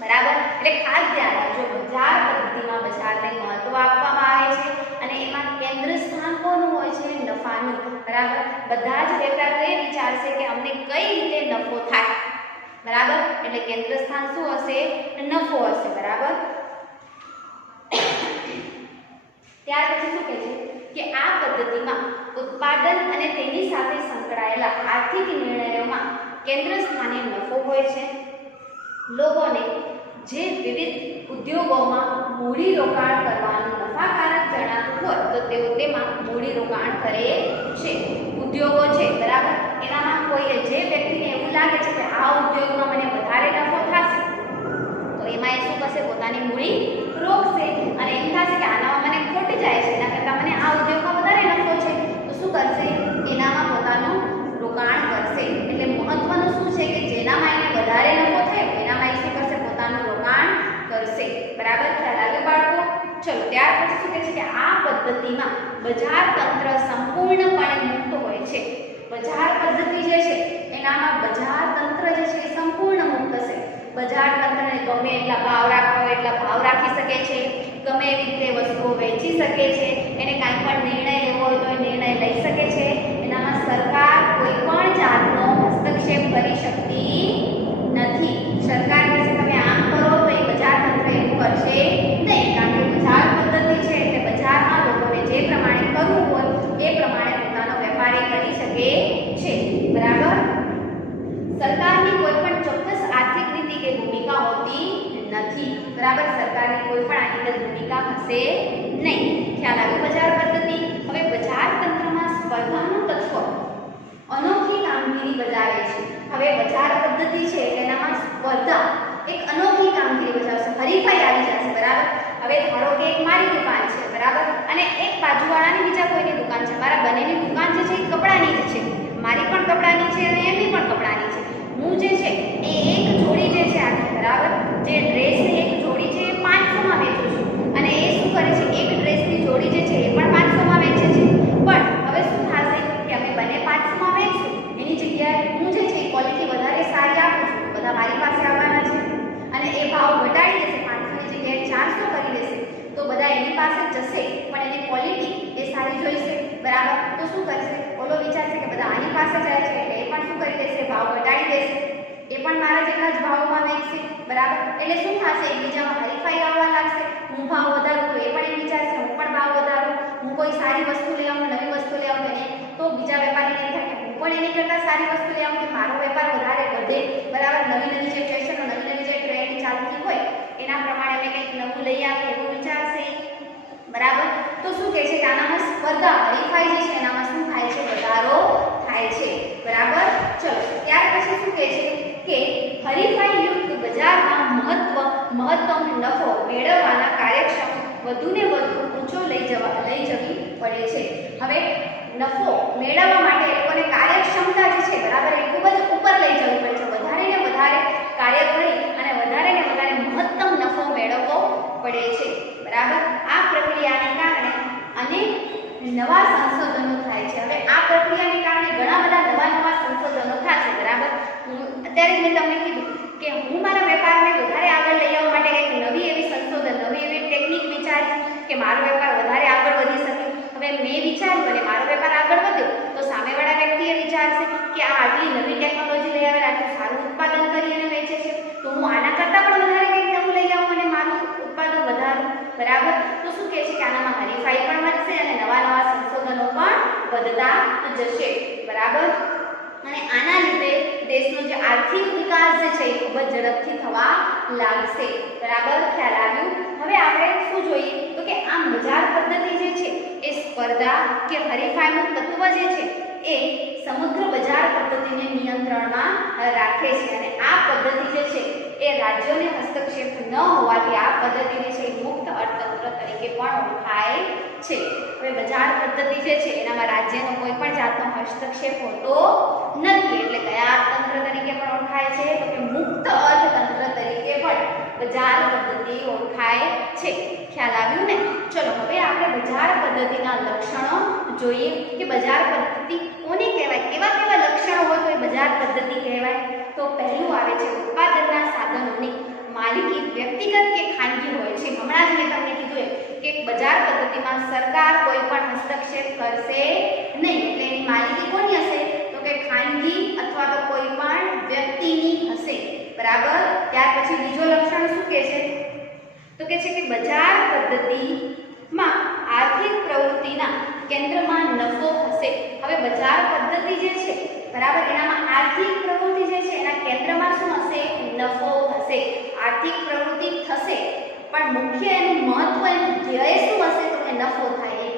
બરાબર. એટલે ખાસ ધ્યાન રાખજો, બજાર પદ્ધતિમાં બજારને મહત્વ આપવામાં આવે છે અને એમાં કેન્દ્ર સ્થાન કોનું હોય છે? નફાનું બરાબર. બધા જ વેપારીઓ એ વિચારશે કે અમને કઈ રીતે નફો થાય બરાબર. એટલે કેન્દ્ર સ્થાન શું હશે? નફો હશે બરાબર. ત્યાર પછી શું કહે છે કે આ પદ્ધતિમાં ઉત્પાદન અને તેની સાથે સંકળાયેલા આર્થિક નિર્ણયોમાં કેન્દ્ર સ્થાને નફો હોય છે. લોકોને જે વિવિધ ઉદ્યોગોમાં મૂડી રોકાણ કરવાનું નફાકારક જણાતું હોય તો તેઓ તેમાં મૂડી રોકાણ કરે છે. ઉદ્યોગો છે બરાબર, એનામાં કોઈ જે વ્યક્તિને એવું લાગે છે કે આ ઉદ્યોગમાં મને વધારે નફો થશે તો એમાં એ શું કરશે? પોતાની મૂડી રોકશે અને એમ થશે કે આનામાં મને ખોટ જાય છે, એના કરતાં મને આ ઉદ્યોગમાં વધારે નફો છે તો શું કરશે? એનામાં પોતાનું રોકાણ કરશે. એટલે મહત્વનું શું છે કે જેનામાં એને વધારે નફો થાય એનામાં એ શું કરશે? પોતાનું રોકાણ કરશે બરાબર. ખ્યાલ આવ્યો બાળકો? ચલો ત્યાર પછી શું કહે છે કે આ પદ્ધતિમાં બજાર તંત્ર સંપૂર્ણપણે મુક્ત હોય છે. બજાર પદ્ધતિ જે છે એનામાં બજાર તંત્ર જે છે એ સંપૂર્ણ મુક્ત છે. બજાર તંત્રને ગમે એટલા ભાવ રાખવા હોય એટલા ભાવ રાખી શકે છે, ગમે એવી રીતે વસ્તુઓ વેચી શકે છે, એને કાંઈ પણ નિર્ણય લેવો હોય તો એ નિર્ણય લઈ શકે છે. એનામાં સરકાર કોઈ પણ જાતનો હસ્તક્ષેપ કરી શકતી નથી. સરકાર કહેશે તમે આમ કરો તો એ બજાર તંત્ર એવું કરશે નહીં, કારણ કે બજાર પદ્ધતિ છે એટલે બજારમાં લોકોને જે પ્રમાણે કરવું હોય એ પ્રમાણે પોતાનો વેપાર કરી શકે છે બરાબર. સરકારની કોઈ પણ ચોક્કસ આર્થિક નીતિ કે ભૂમિકા હોતી નથી બરાબર. સરકારની કોઈ પણ આની અંદર ભૂમિકા હશે નહીં. ખ્યાલ આવ્યો બજાર પદ્ધતિ? હવે બજાર તંત્રમાં સ્પર્ધાનું તત્વ અનોખી કામગીરી બજાવે છે. હવે બજાર પદ્ધતિ છે એનામાં સ્પર્ધા એક અનોખી કામગીરી બજાવશે, હરીફાઈ આવી જશે બરાબર. હવે ધારો કે એક મારી દુકાન છે બરાબર અને એક બાજુવાળાની બીજા કોઈની દુકાન છે. મારા બંનેની દુકાન જે છે એ કપડાની જ છે, મારી પણ કપડાની છે અને એમની પણ કપડાની છે. હું જે છે એ એક જોડી જે છે આખી બરાબર, જે ડ્રેસની એક જોડી છે એ 500માં વેચું છું અને એ શું કરે છે? એક ડ્રેસની જોડી જે છે એ પણ 500માં વેચે છે. પણ હવે શું થશે કે અમે બંને 500માં વેચશું, એની જગ્યાએ હું જે છે એ ક્વોલિટી વધારે સારી આપું છું, બધા મારી પાસે આવવાના છે અને એ ભાવ ઘટાડી દેશે, 500ની જગ્યાએ 400 કરી દેશે તો બધા એની પાસે જશે પણ એની ક્વોલિટી એ સારી જોઈશે બરાબર. તો શું કરશે, ઓલો વિચારશે કે બધા આની પાસે જાય છે એટલે એ પણ શું કરી દેશે, ભાવ ઘટાડી દેશે, એ પણ મારા જેટલા જ ભાવમાં વેચશે, બરાબર. એટલે શું થશે, એકબીજામાં હરીફાઈ આવવા લાગશે. હું ભાવ વધારું તો એ પણ એમ વિચારશે હું પણ ભાવ વધારું, હું કોઈ સારી વસ્તુ લઈ આવું, નવી વસ્તુ લઈ આવું એને તો બીજા વેપારીને એમ થાય કે હું પણ એની કરતાં સારી વસ્તુ લઈ આવું કે મારો વેપાર વધારે વધે, બરાબર. નવી નવી જે ફેશનો, નવી નવી જે ટ્રેન્ડ ચાલતી હોય એના પ્રમાણે મેં કંઈક નવું લઈ આવે એવું વિચારશે, બરાબર. તો શું કહે છે કે આનામાં સ્પર્ધા, હરીફાઈ જે છે એનામાં શું થાય છે, વધારો થાય છે, બરાબર. ચલો ત્યાર પછી શું કહે છે કે હરીફાઈ યુક્ત બજારમાં મહત્તમ નફો મેળવવાના કાર્યક્ષમ વધુને વધુ ઊંચો લઈ જવી પડે છે. હવે નફો મેળવવા માટે એ લોકોને કાર્યક્ષમતા જે છે, બરાબર, એ ખૂબ જ ઉપર લઈ જવી પડે છે. વધારે ને વધારે કાર્ય કરી અને વધારે ને વધારે મહત્તમ નફો મેળવવો પડે છે, બરાબર. આ પ્રક્રિયાને કારણે અનેક નવા સંશોધનો થાય છે. હવે આ પ્રક્રિયાને કારણે ઘણા બધા નવા સંશોધનો થશે, બરાબર. અત્યારે જ મેં તમને કીધું કે હું મારા વેપારને વધારે આગળ લઈ આવવા માટે એક નવી એવી સંશોધન, નવી એવી ટેકનિક વિચારી કે મારો વેપાર વધારે આગળ વધી શકે. હવે મેં વિચાર્યું અને મારો વેપાર આગળ વધ્યો તો સામેવાળા વ્યક્તિએ વિચારશે કે આ આટલી નવી ટેકનોલોજી લઈ આવેલા, આટલું સારું ઉત્પાદન કરી અને વેચે છે, તો હું આના કરતાં પણ વધારે કંઈક નવું લઈ આવું અને મારું ઉત્પાદન વધારું, બરાબર. તો શું કહે છે કે આનામાં હરીફાઈ પણ વધશે અને નવા સંશોધનો પણ વધતા જશે, બરાબર. અને આના લીધે દેશનો જે આર્થિક વિકાસ જે છે એ ખૂબ જ ઝડપથી થવા લાગશે, બરાબર. ખ્યાલ આવ્યું. હવે આપણે શું જોઈએ તો કે આ બજાર પદ્ધતિ જે છે એ સ્પર્ધા કે હરીફાઈનું તત્વ જે છે એ સમગ્ર બજાર પદ્ધતિને નિયંત્રણમાં રાખે છે અને આ પદ્ધતિ જે છે એ રાજ્યોને હસ્તક્ષેપ ન હોવાથી આ પદ્ધતિ જે છે મુક્ત અર્થતંત્ર તરીકે પણ ઓળખાય છે. હવે બજાર પદ્ધતિ જે છે એનામાં રાજ્યનો કોઈ પણ જાતનો હસ્તક્ષેપ હોતો નથી, એટલે કયા અર્થતંત્ર તરીકે પણ ઓળખાય છે તો કે મુક્ત અર્થતંત્ર તરીકે પણ બજાર પદ્ધતિ ઓળખાય છે. ખ્યાલ આવ્યું ને. ચલો હવે આપણે બજાર પદ્ધતિના લક્ષણો જોઈએ કે બજાર પદ્ધતિ કોને કહેવાય, કેવા કેવા લક્ષણો હોય તો એ બજાર પદ્ધતિ કહેવાય. તો પહેલું આવે છે ઉત્પાદનના સાધનોની માલિકી વ્યક્તિગત કે ખાનગી હોય છે. હમણાં જ મેં તમને કીધું કે બજાર પદ્ધતિમાં સરકાર કોઈ પણ હસ્તક્ષેપ કરશે નહીં, એટલે એની માલિકી કોની હશે તો કે ખાનગી અથવા તો કોઈ પણ વ્યક્તિની હશે, બરાબર. ત્યાર પછી બીજો લક્ષણ શું કહે છે તો કે છે કે બજાર પદ્ધતિમાં આર્થિક પ્રવૃત્તિના કેન્દ્રમાં નફો હશે. હવે બજાર પદ્ધતિ જે છે, બરાબર, એનામાં આર્થિક પ્રવૃત્તિ જે છે એના કેન્દ્રમાં શું હશે, નફો હશે. આર્થિક પ્રવૃત્તિ થશે પણ મુખ્ય એનું મહત્વ, એનું ધ્યેય શું હશે તો કે નફો થાય,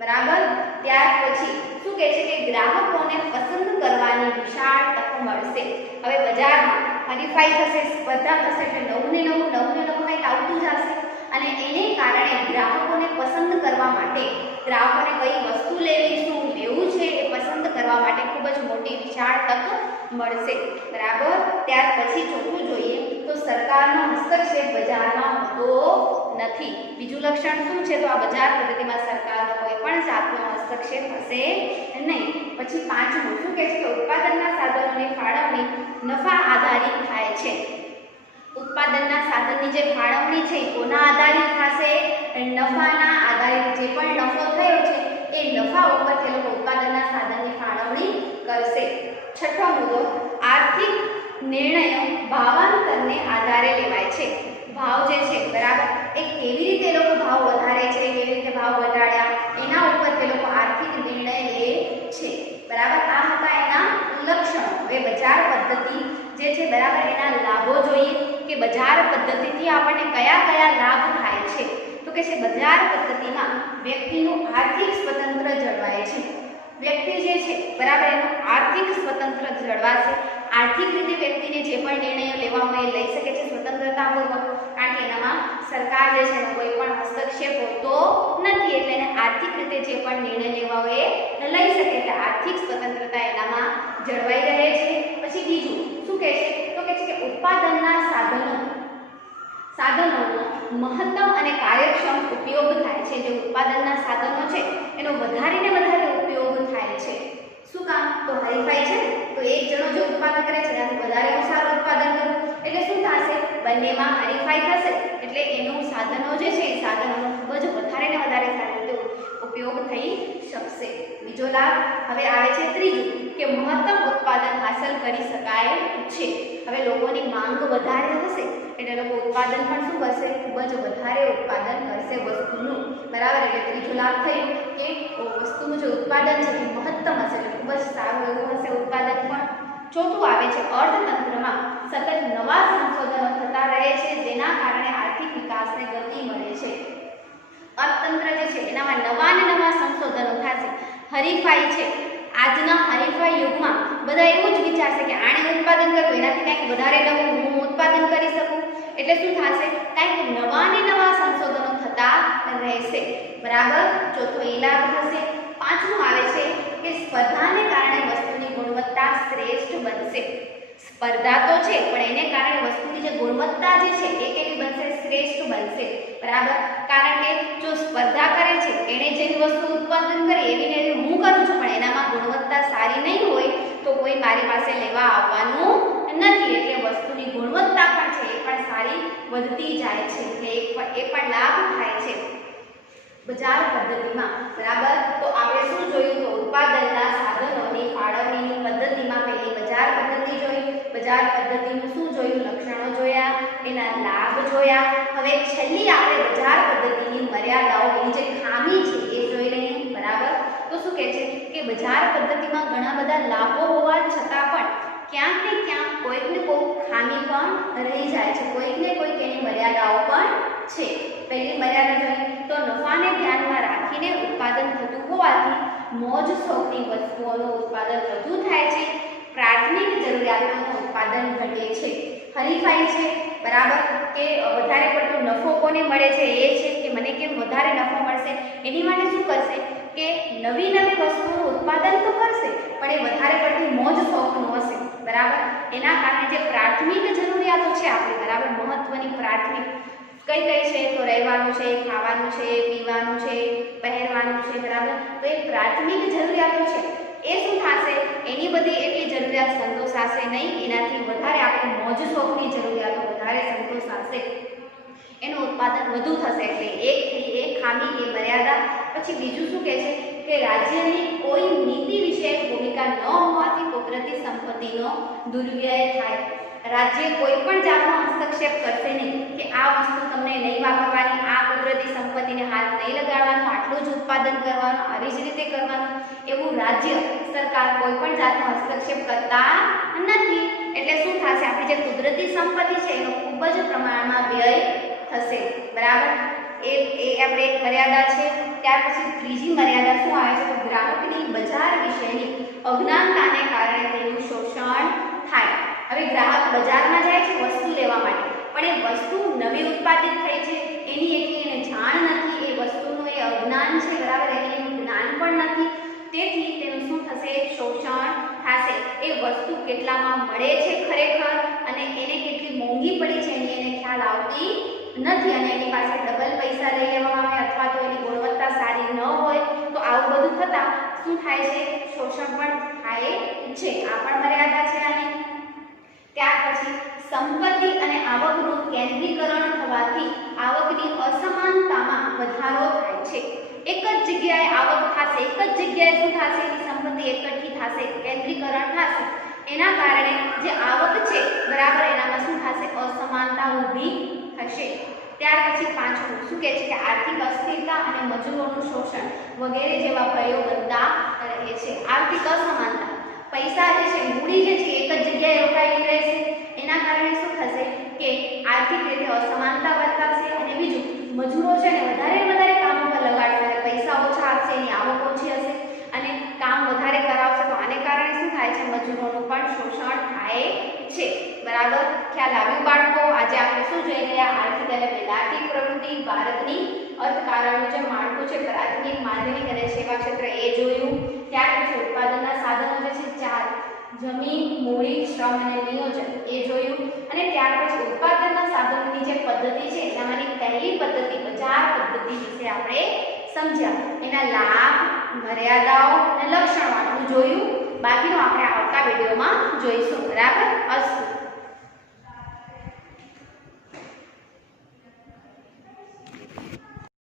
બરાબર. ત્યાર પછી શું કહે છે કે ગ્રાહકોને પસંદ કરવાની વિશાળ તક મળશે. હવે બજારમાં હરીફાઈ થશે, સ્પર્ધા થશે એટલે નવું ને નવું કંઈક આવતું જશે અને એને કારણે ગ્રાહકોને પસંદ કરવા માટે, ગ્રાહકોને કઈ વસ્તુ લેવી, શું લેવું છે એ પસંદ કરવા માટે ખૂબ જ મોટી વિશાળ તક મળશે, બરાબર. ત્યાર પછી ચોથું જોઈએ તો સરકારનો હસ્તક્ષેપ બજારમાં હોતો નથી. બીજું લક્ષણ શું છે તો આ બજાર પદ્ધતિમાં સરકારનો કોઈ પણ જાતનો હસ્તક્ષેપ હશે નહીં. પછી પાંચમું શું કહે છે કે ઉત્પાદનના સાધનોની ફાળવણી નફા આધારિત થાય છે. ઉત્પાદનના સાધનની જે ફાળવણી છે કોના આધારિત થશે, નફાના આધારિત. જે પણ નફો થયો છે એ નફા ઉપર તે લોકો ઉત્પાદનના સાધનની ફાળવણી કરશે. છઠ્ઠો મુદ્દો આર્થિક નિર્ણયો ભાવાંતરને આધારે લેવાય છે. ભાવ જે છે, બરાબર, એ કેવી રીતે એ લોકો ભાવ વધારે છે, કેવી રીતે ભાવ ઘટાડ્યા એના ઉપર તે લોકો આર્થિક નિર્ણય લે છે, બરાબર. આ હતા એના લક્ષણો. હવે બજાર પદ્ધતિ જે છે, બરાબર, એના લાભો જોઈએ કે બજાર પદ્ધતિથી આપણને કયા કયા લાભ થાય છે તો કે છે બજાર પદ્ધતિમાં વ્યક્તિનું આર્થિક સ્વતંત્ર જળવાય છે. વ્યક્તિ જે છે, બરાબર, એનું આર્થિક સ્વતંત્ર જળવાશે. આર્થિક રીતે વ્યક્તિને જે પણ નિર્ણયો લેવા હોય એ લઈ શકે છે સ્વતંત્રતાપૂર્વક, કારણ કે એનામાં સરકાર જે છે એનો કોઈ પણ હસ્તક્ષેપ હોતો નથી, એટલે એને આર્થિક રીતે જે પણ નિર્ણય લેવા હોય એ લઈ શકે, એટલે આર્થિક સ્વતંત્રતા એનામાં જળવાઈ રહે છે. પછી બીજું શું કહે છે તો કે છે કે ઉત્પાદનના સાધનોનો મહત્તમ અને કાર્યક્ષમ ઉપયોગ થાય છે. જે ઉત્પાદનના સાધનો છે એનો વધારે ને વધારે ઉપયોગ થાય છે. શું કામ તો હરીફાઈ છે તો એક જણો જો ઉત્પાદન કરે છે એનાથી વધારે હું સારું ઉત્પાદન કરું એટલે શું થશે, બંનેમાં હરીફાઈ થશે એટલે એનું સાધનો જે છે એ સાધનોનો ખૂબ જ વધારે ને વધારે સારી રીતે ઉપયોગ થઈ શકશે. બીજો લાભ હવે આવે છે ત્રીજું કે મહત્તમ ઉત્પાદન હાંસલ કરી શકાય છે. હવે લોકોની માંગ વધારે હશે એટલે લોકો ઉત્પાદન પણ શું કરશે, ખૂબ જ વધારે ઉત્પાદન કરશે વસ્તુનું, બરાબર. એટલે ત્રીજો લાભ થયો કે વસ્તુનું જે ઉત્પાદન છે એ મહત્તમ હશે એટલે ખૂબ જ સારું એવું હશે ઉત્પાદન પણ. ચોથું આવે છે અર્થતંત્રમાં સતત નવા સંશોધનો થતા રહે છે જેના કારણે આર્થિક વિકાસને ગતિ મળે છે. અર્થતંત્ર જે છે એનામાં નવા ને નવા સંશોધનો થશે. હરીફાઈ છે, આજના હરીફાઈ યુગમાં બધા એવું જ વિચારશે કે આને ઉત્પાદન કરવું એનાથી કંઈક વધારે નવું હું ઉત્પાદન કરી શકું એટલે શું થશે, કંઈક નવા ને નવા સંશોધનો થતા રહેશે, બરાબર. ચોથો એ લાભ થશે. પાંચમું આવે છે કે સ્પર્ધાને કારણે વસ્તુની ગુણવત્તા શ્રેષ્ઠ બનશે. સ્પર્ધા તો છે પણ એને કારણે વસ્તુની જે ગુણવત્તા જે છે એ કેવી બનશે, શ્રેષ્ઠ બનશે, બરાબર. કારણ કે જો સ્પર્ધા કરે છે એણે જેવી વસ્તુ ઉત્પાદન કરી એવી ને એવી હું કરું છું પણ એનામાં ગુણવત્તા સારી નહીં હોય તો કોઈ મારી પાસે લેવા આવવાનું નથી એટલે વસ્તુની ગુણવત્તા પણ છે એ પણ સારી વધતી જાય છે એટલે એ પણ લાભ થાય છે બજાર પદ્ધતિમાં, બરાબર. તો આપણે શું જોયું તો ઉત્પાદનના સાધનોની ફાળવણીની પદ્ધતિમાં પહેલી બજાર પદ્ધતિ જોઈ. બજાર પદ્ધતિનું શું જોયું, લક્ષણો જોયા, એના લાભ જોયા. હવે છેલ્લી આપણે બજાર પદ્ધતિની મર્યાદાઓ એની જે ખામી છે એ જોઈ લઈએ, બરાબર. તો શું કહે છે કે બજાર પદ્ધતિમાં ઘણા બધા લાભો હોવા છતાં પણ ક્યાંક ને ક્યાંક કોઈક ને કોઈક ખામી પણ રહી જાય છે, કોઈક ને કોઈક એની મર્યાદાઓ પણ છે. પહેલી મર્યાદા જોઈએ તો નફાને ધ્યાનમાં રાખીને ઉત્પાદન થતું હોવાથી મોજ શોખની વસ્તુઓનું ઉત્પાદન વધુ થાય છે, પ્રાથમિક જરૂરિયાતોનું ઉત્પાદન ઘટે છે. હરીફાઈ છે, બરાબર, કે વધારે પડતો નફો કોને મળે છે એ છે કે મને કેમ વધારે નફો મળશે એની માટે શું કરશે કે નવી નવી વસ્તુનું ઉત્પાદન તો કરશે પણ એ વધારે પડતી મોજ શોખનું હશે, બરાબર. એના કારણે જે પ્રાથમિક જરૂરિયાતો છે આપણી, બરાબર, મહત્વની પ્રાથમિક કઈ કઈ છે તો રહેવાનું છે, ખાવાનું છે, પીવાનું છે, પહેરવાનું છે, બરાબર. તો એ પ્રાથમિક જરૂરિયાતો છે એ શું થશે, એની બધી એટલી જરૂરિયાત સંતોષાશે નહીં, એનાથી વધારે આપણે મોજ શોખની જરૂરિયાતો વધારે સંતોષાશે, એનું ઉત્પાદન વધુ થશે. એટલે એક ખામી એ મર્યાદા. પછી બીજું શું કહે છે કે રાજ્યની કોઈ નીતિ વિષયક ભૂમિકા ન હોવાથી કુદરતી સંપત્તિનો દુર્વ્યય થાય. રાજ્ય કોઈ પણ જાતનો હસ્તક્ષેપ કરશે નહીં કે આ વસ્તુ તમને નહીં વાપરવાની, આ કુદરતી સંપત્તિને હાથ નહીં લગાડવાનો, આટલું જ ઉત્પાદન કરવાનું, આવી જ રીતે કરવાનું, એવું રાજ્ય સરકાર કોઈ પણ જાતનો હસ્તક્ષેપ કરતા નથી. એટલે શું થશે, આપણી જે કુદરતી સંપત્તિ છે એનો ખૂબ જ પ્રમાણમાં વ્યય થશે, બરાબર. એ આપણે એક મર્યાદા છે. ત્યાર પછી ત્રીજી મર્યાદા શું આવે છે તો ગ્રાહકની બજાર વિશેની અજ્ઞાનતાને કારણે તેનું શોષણ થાય. હવે ગ્રાહક બજારમાં જાય છે વસ્તુ લેવા માટે પણ એ વસ્તુ નવી ઉત્પાદિત થઈ છે એની એટલી એને જાણ નથી, એ વસ્તુનું એ અજ્ઞાન છે, બરાબર, એનું જ્ઞાન પણ નથી. તેથી તેનું શું થશે, શોષણ થશે. એ વસ્તુ કેટલામાં મળે છે ખરેખર અને એને કેટલી મોંઘી પડી છે એની એને ખ્યાલ આવતી નથી અને એની પાસે ડબલ પૈસા લઈ લેવામાં આવે અથવા તો એની ગુણવત્તા સારી ન હોય તો આવું બધું થતાં શું થાય છે, શોષણ પણ થાય છે. આ પણ મર્યાદા છે આની. ત્યાર પછી સંપત્તિ અને આવકનું કેન્દ્રીકરણ થવાથી આવકની અસમાનતામાં વધારો થાય છે. એક જ જગ્યાએ આવક થશે, એક જ જગ્યાએ શું થશે, એની સંપત્તિ એકઠી થશે, કેન્દ્રીકરણ થશે, એના કારણે જે આવક છે, બરાબર, એનામાં શું થશે, અસમાનતા ઊભી થશે. ત્યાર પછી પાંચમું શું કહે છે કે આર્થિક અસ્થિરતા અને મજૂરોનું શોષણ વગેરે જેવા ભયો બનતા રહે છે. આર્થિક અસમાનતા, પૈસા જે છે, મૂડી જે છે એક જ જગ્યાએ રોકાયેલી રહેશે, એના કારણે શું થશે કે આર્થિક રીતે અસમાનતા વર્તાશે અને બીજું મજૂરો છે ને વધારે કામ પર લગાડશે, પૈસા ઓછા આપશે, એની આવક ઓછી હશે અને કામ વધારે કરાવશે તો આને કારણે શું થાય છે, મજૂરોનું પણ શોષણ થાય છે, બરાબર. ખ્યાલ આવ્યું બાળકો? આજે આપણે શું જોઈ રહ્યા, આર્થિક અને પેદાર્થિક પ્રવૃત્તિ, ભારતની અર્થકારણનું જે માળખું છે, પ્રાથમિક, માધ્યમિક અને સેવા ક્ષેત્ર એ જોયું. ત્યાર પછી ઉત્પાદનના સાધનો જે છે 4, જમીન, મૂડી, શ્રમ અને નિયોજન એ જોયું અને ત્યાર પછી ઉત્પાદનના સાધનોની જે પદ્ધતિ છે એમાંની પહેલી પદ્ધતિ બજાર પદ્ધતિ વિશે આપણે સમજ્યા. એના લાભ, મર્યાદાઓ અને લક્ષણો આટલું જોયું. બાકીનું આપણે આવતા વિડીયોમાં જોઈશું, બરાબર. અસ્તુ.